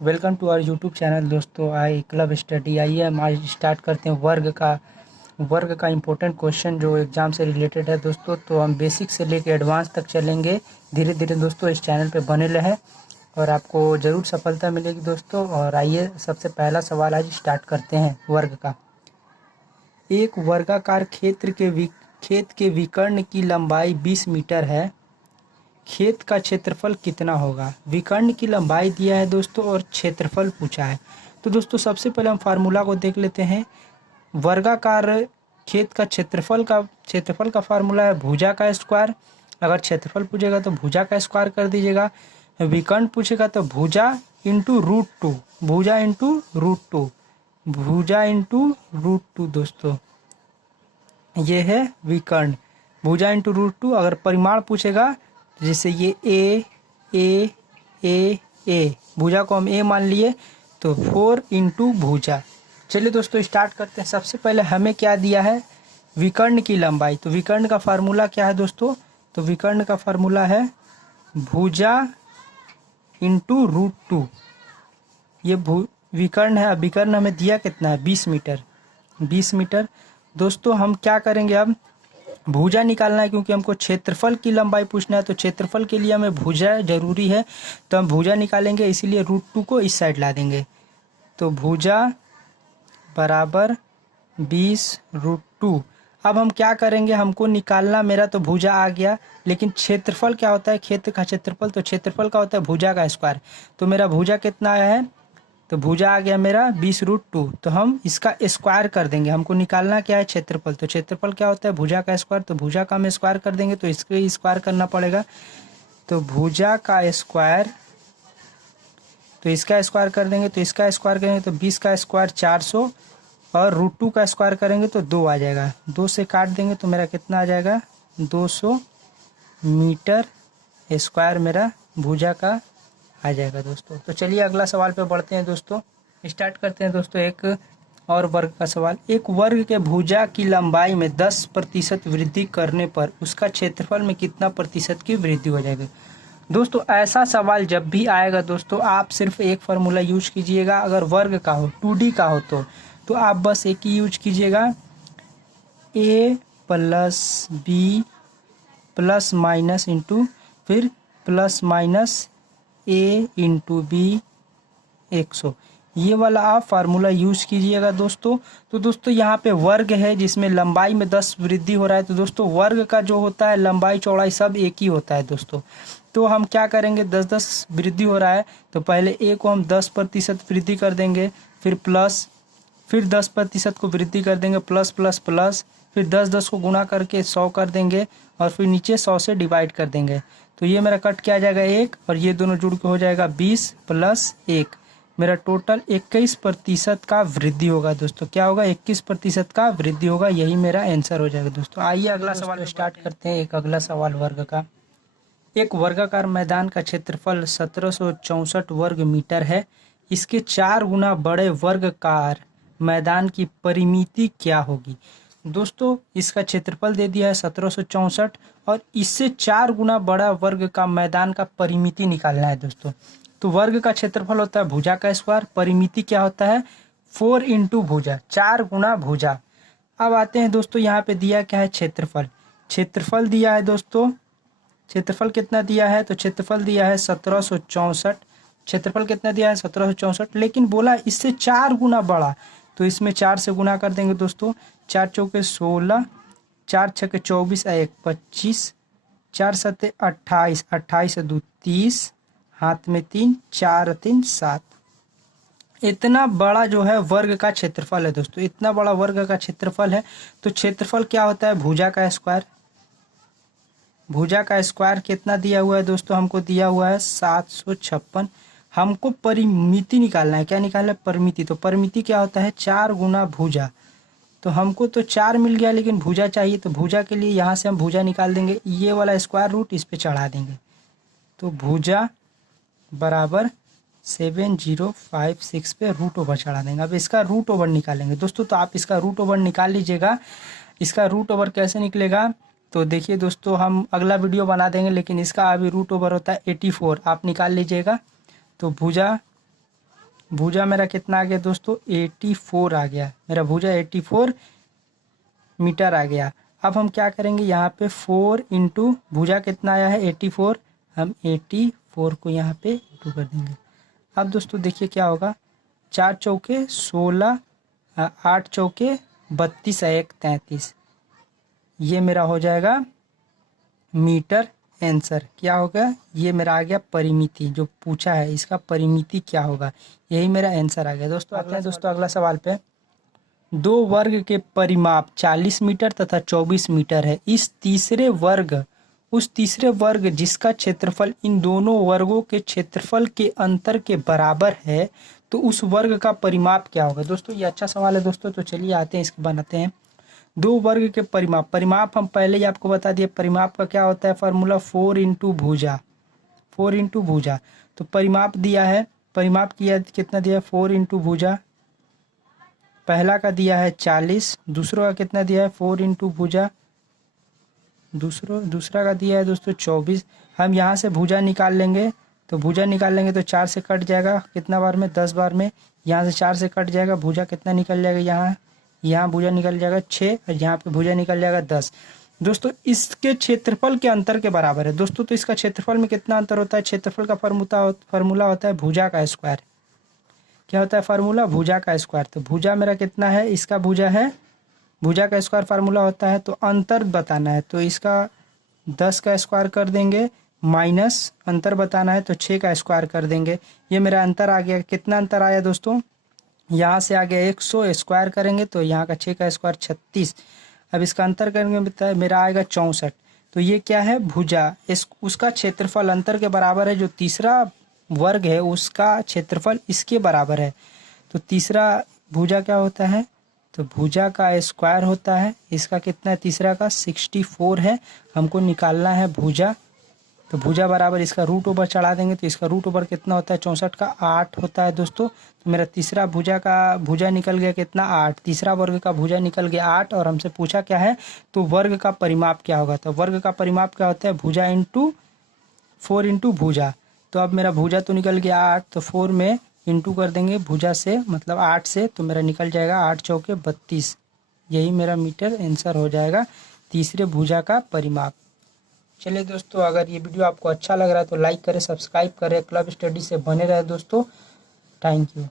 Welcome to our YouTube channel दोस्तों। I club study. आइए हम आज स्टार्ट करते हैं वर्ग का इम्पोर्टेंट क्वेश्चन जो एग्ज़ाम से रिलेटेड है दोस्तों। तो हम बेसिक से लेकर एडवांस तक चलेंगे धीरे धीरे दोस्तों। इस चैनल पे बने रहें और आपको ज़रूर सफलता मिलेगी दोस्तों। और आइए सबसे पहला सवाल आज स्टार्ट करते हैं वर्ग का। एक वर्गाकार खेत के विकर्ण की लंबाई 20 मीटर है। खेत का क्षेत्रफल कितना होगा? विकर्ण की लंबाई दिया है दोस्तों और क्षेत्रफल पूछा है। तो दोस्तों सबसे पहले हम फार्मूला को देख लेते हैं। वर्गाकार खेत का क्षेत्रफल का फार्मूला है भुजा का स्क्वायर। अगर क्षेत्रफल पूछेगा तो भुजा का स्क्वायर कर दीजिएगा। विकर्ण पूछेगा तो भुजा इंटू रूट टू, भुजा इंटू रूट टू, भुजा इंटू रूट टू दोस्तों, ये है विकर्ण। भुजा इंटू रूट टू। अगर परिमाण पूछेगा जैसे ये ए भुजा को हम ए मान लिए तो 4 इंटू भुजा। चलिए दोस्तों स्टार्ट करते हैं। सबसे पहले हमें क्या दिया है? विकर्ण की लंबाई। तो विकर्ण का फार्मूला क्या है दोस्तों? तो विकर्ण का फार्मूला है भुजा इंटू रूट टू। ये विकर्ण है। विकर्ण हमें दिया कितना है? 20 मीटर। 20 मीटर दोस्तों हम क्या करेंगे? अब भुजा निकालना है क्योंकि हमको क्षेत्रफल की लंबाई पूछना है। तो क्षेत्रफल के लिए हमें भुजा जरूरी है तो हम भुजा निकालेंगे, इसीलिए रूट टू को इस साइड ला देंगे। तो भुजा बराबर 20 रूट टू। अब हम क्या करेंगे? हमको निकालना मेरा तो भुजा आ गया, लेकिन क्षेत्रफल क्या होता है? खेत का क्षेत्रफल। तो क्षेत्रफल का होता है भुजा का स्क्वायर। तो मेरा भुजा कितना आया है? तो भुजा आ गया मेरा 20 रूट टू। तो हम इसका स्क्वायर कर देंगे। हमको निकालना क्या है? क्षेत्रफल। तो क्षेत्रफल क्या होता है? भुजा का स्क्वायर। तो भुजा का हम स्क्वायर कर देंगे, तो इसके स्क्वायर करना पड़ेगा। तो भुजा का स्क्वायर, तो इसका स्क्वायर कर देंगे, तो इसका स्क्वायर करेंगे तो 20 का स्क्वायर 400 और रूट टू का स्क्वायर करेंगे तो 2 आ जाएगा। 2 से काट देंगे तो मेरा कितना आ जाएगा? 200 मीटर स्क्वायर मेरा भुजा का आ जाएगा दोस्तों। तो चलिए अगला सवाल पे बढ़ते हैं दोस्तों। स्टार्ट करते हैं दोस्तों एक और वर्ग का सवाल। एक वर्ग के भुजा की लंबाई में 10% वृद्धि करने पर उसका क्षेत्रफल में कितना प्रतिशत की वृद्धि हो जाएगी? दोस्तों ऐसा सवाल जब भी आएगा दोस्तों आप सिर्फ एक फार्मूला यूज कीजिएगा। अगर वर्ग का हो, 2D का हो तो आप बस एक ही यूज कीजिएगा, a plus B plus minus into फिर plus minus a into B 100। ये वाला आप फार्मूला यूज कीजिएगा दोस्तों। तो दोस्तों यहाँ पे वर्ग है जिसमें लंबाई में 10 वृद्धि हो रहा है। तो दोस्तों वर्ग का जो होता है लंबाई चौड़ाई सब एक ही होता है दोस्तों। तो हम क्या करेंगे? 10-10 वृद्धि हो रहा है तो पहले a को हम 10% वृद्धि कर देंगे, फिर प्लस, फिर 10% को वृद्धि कर देंगे, प्लस प्लस प्लस, फिर 10-10 को गुणा करके 100 कर देंगे और फिर नीचे 100 से डिवाइड कर देंगे। तो ये मेरा कट क्या आ जाएगा? 1 और ये दोनों जुड़ के हो जाएगा 20 प्लस 1। मेरा टोटल 21% का वृद्धि होगा दोस्तों। क्या होगा? 21% का वृद्धि होगा। यही मेरा आंसर हो जाएगा दोस्तों। आइए अगला सवाल स्टार्ट करते हैं। एक अगला सवाल वर्ग का। एक वर्गाकार मैदान का क्षेत्रफल 1764 वर्ग मीटर है। इसके 4 गुना बड़े वर्गाकार मैदान की परिमिति क्या होगी? दोस्तों इसका क्षेत्रफल दे दिया है 1764 और इससे 4 गुना बड़ा वर्ग का मैदान का परिमिति निकालना है दोस्तों। तो वर्ग का क्षेत्रफल होता है भुजा का स्क्वायर, परिमिति क्या होता है? 4 इंटू भुजा, 4 गुना भुजा। अब आते हैं दोस्तों यहाँ पे दिया क्या है? क्षेत्रफल। क्षेत्रफल दिया है दोस्तों, क्षेत्रफल कितना दिया है? तो क्षेत्रफल दिया है 1764। क्षेत्रफल कितना दिया है? 1764, लेकिन बोला इससे 4 गुना बड़ा। तो इसमें 4 से गुना कर देंगे दोस्तों। 4 चौके 16, 4 छके 24, 1 25, 4 सत्ते 28, 28 से 2 30, हाथ में 3, 4 3 7। इतना बड़ा जो है वर्ग का क्षेत्रफल है दोस्तों। इतना बड़ा वर्ग का क्षेत्रफल है। तो क्षेत्रफल क्या होता है? भुजा का स्क्वायर। भुजा का स्क्वायर कितना दिया हुआ है दोस्तों? हमको दिया हुआ है 756। हमको परिमिति निकालना है। क्या निकालना है? परिमिति। तो परिमिति क्या होता है? 4 गुना भुजा। तो हमको तो 4 मिल गया लेकिन भुजा चाहिए। तो भुजा के लिए यहाँ से हम भुजा निकाल देंगे, ये वाला स्क्वायर रूट इस पे चढ़ा देंगे। तो भुजा बराबर 7056 पे रूट ओवर चढ़ा देंगे। अब इसका रूट ओवर निकालेंगे दोस्तों। तो आप इसका रूट ओवर निकाल लीजिएगा। इसका रूट ओवर कैसे निकलेगा? तो देखिए दोस्तों हम अगला वीडियो बना देंगे, लेकिन इसका अभी रूट ओवर होता है 84। आप निकाल लीजिएगा। तो भुजा भुजा मेरा कितना आ गया दोस्तों 84 आ गया, मेरा भुजा 84 मीटर आ गया। अब हम क्या करेंगे, यहाँ पे 4 इंटू भुजा कितना आया है 84, हम 84 को यहाँ पे इंटू कर देंगे। अब दोस्तों देखिए क्या होगा, 4 चौके 16, 8 चौके 32, 1 33, ये मेरा हो जाएगा मीटर आंसर। क्या होगा, ये मेरा आ गया परिमिति, जो पूछा है इसका परिमिति क्या होगा, यही मेरा आंसर आ गया। दोस्तों आते हैं दोस्तों अगला सवाल पे। दो वर्ग के परिमाप 40 मीटर तथा 24 मीटर है। इस तीसरे वर्ग उस तीसरे वर्ग जिसका क्षेत्रफल इन दोनों वर्गों के क्षेत्रफल के अंतर के बराबर है, तो उस वर्ग का परिमाप क्या होगा। दोस्तों ये अच्छा सवाल है दोस्तों, तो चलिए आते हैं इसको बनाते हैं। दो वर्ग के परिमाप हम पहले ही आपको बता दिए, परिमाप का क्या होता है फार्मूला 4 इंटू भुजा, 4 इंटू भुजा। तो परिमाप दिया है, परिमाप किया कितना दिया है 4 इंटू भुजा, पहला का दिया है 40, दूसरों का कितना दिया है 4 इंटू भुजा, दूसरा का दिया है दोस्तों 24। हम यहाँ से भुजा निकाल लेंगे, तो भुजा निकाल लेंगे तो 4 से कट जाएगा कितना बार में 10 बार में, यहाँ से 4 से कट जाएगा, भुजा कितना निकल जाएगा, यहाँ भुजा निकल जाएगा 6 और यहाँ पे भुजा निकल जाएगा 10। दोस्तों इसके क्षेत्रफल के अंतर के बराबर है दोस्तों, तो इसका क्षेत्रफल में कितना अंतर होता है, क्षेत्रफल का फार्मूला होता है भुजा का स्क्वायर। क्या होता है फार्मूला, भुजा का स्क्वायर। तो भुजा मेरा कितना है, इसका भुजा है, भुजा का स्क्वायर फार्मूला होता है, तो अंतर बताना है तो इसका 10 का स्क्वायर कर देंगे, माइनस अंतर बताना है तो 6 का स्क्वायर कर देंगे। ये मेरा अंतर आ गया, कितना अंतर आया दोस्तों, यहाँ से आ गया 100, स्क्वायर करेंगे तो यहाँ का 6 का स्क्वायर 36। अब इसका अंतर करेंगे मेरा आएगा 64। तो ये क्या है भुजा, उसका क्षेत्रफल अंतर के बराबर है, जो तीसरा वर्ग है उसका क्षेत्रफल इसके बराबर है। तो तीसरा भुजा क्या होता है, तो भुजा का स्क्वायर होता है, इसका कितना है तीसरा का 64 है, हमको निकालना है भुजा। तो भुजा बराबर इसका रूट ओवर चढ़ा देंगे, तो इसका रूट ओवर कितना होता है 64 का 8 होता है दोस्तों। तो मेरा तीसरा भुजा निकल गया कितना 8, तीसरा वर्ग का भुजा निकल गया 8। और हमसे पूछा क्या है, तो वर्ग का परिमाप क्या होगा, तो वर्ग का परिमाप क्या होता है भुजा इंटू 4 इंटू भुजा। तो अब मेरा भुजा तो निकल गया 8, तो 4 में इंटू कर देंगे भुजा से, मतलब 8 से, तो मेरा निकल जाएगा 8 चौके 32, यही मेरा मीटर आंसर हो जाएगा तीसरे भुजा का परिमाप। चलिए दोस्तों, अगर ये वीडियो आपको अच्छा लग रहा है तो लाइक करें, सब्सक्राइब करें, क्लब स्टडी से बने रहे दोस्तों। Thank you.